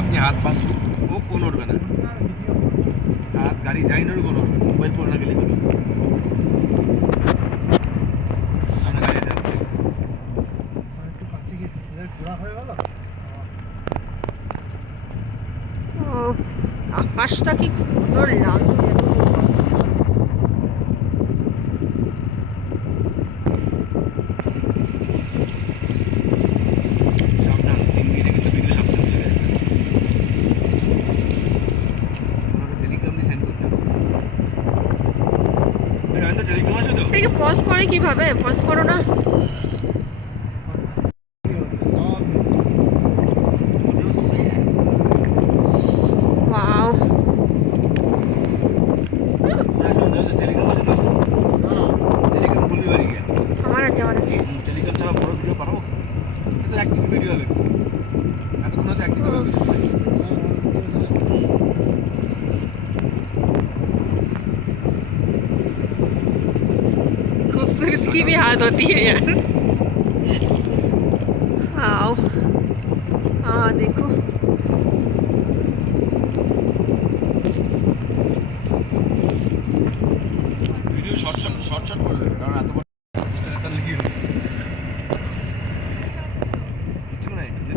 আপনি হাত পাস ও কোন উঠবে না, হাত গাড়ি যাই না কোনো উঠবে না, মোবাইল পড়ে না গেলে কোনো সামনে গাড়ি আছে একটু কাছে গিয়ে ঘোরা হয়ে গেল। আকাশটা কি সুন্দর লাগছে। সাবধান 3 মিনিটে কিন্তু ভিডিও সাবস্ক্রাইব চলে যাবে। ওনাকে টেলিগ্রাম দিয়ে সেন্ড করতে হবে। আমি তো টেলিগ্রাম আছে তো এটাকে পজ করে কিভাবে? পজ করো না। ওয়াও, টেলিগ্রাম আছে তো, টেলিগ্রাম খুলবি বাড়ি গিয়ে। আমার আছে। টেলিগ্রাম ছাড়া বড় ভিডিও পাঠাবো, এটা এক জিবি ভিডিও হবে, এতক্ষণ হয়তো এক জিবি ভিডিও। खूबसूरत की भी हाथ होती है यार। आओ, हाँ देखो, ভিডিও শর্ট শর্ট করে দেবে, কারণ এত বড় স্টার লিখি হবে কিছু নাই যদি